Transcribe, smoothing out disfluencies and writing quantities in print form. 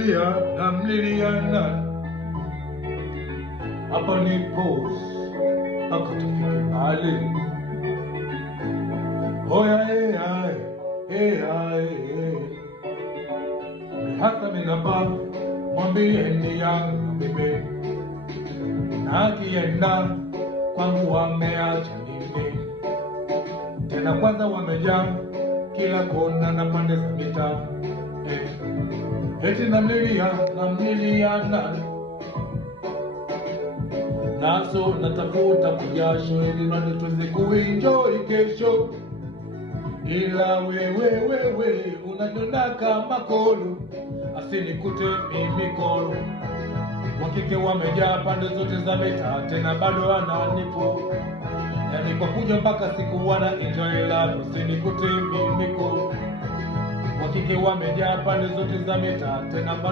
Namliliana hapa ni pose akatufike mbali. Oya hata minaba mwambieni yangu bebe, na akienda kwangu wameacha nini tena, kwanza wamejaa kila kona na pande za mitaa. Eti namliliana naso natafuta kujasho ili nani tuweze kuenjoy kesho, ila wewe unaniona kama kolo, asinikute mimi kolo. Wakike wamejaa pande zote za mitaa, tena bado ananipo, yani kwa kuja mpaka siku wana enjoy love, asinikute mimi kolo. Wakike wamejaa pande zote za mitaa, tena bado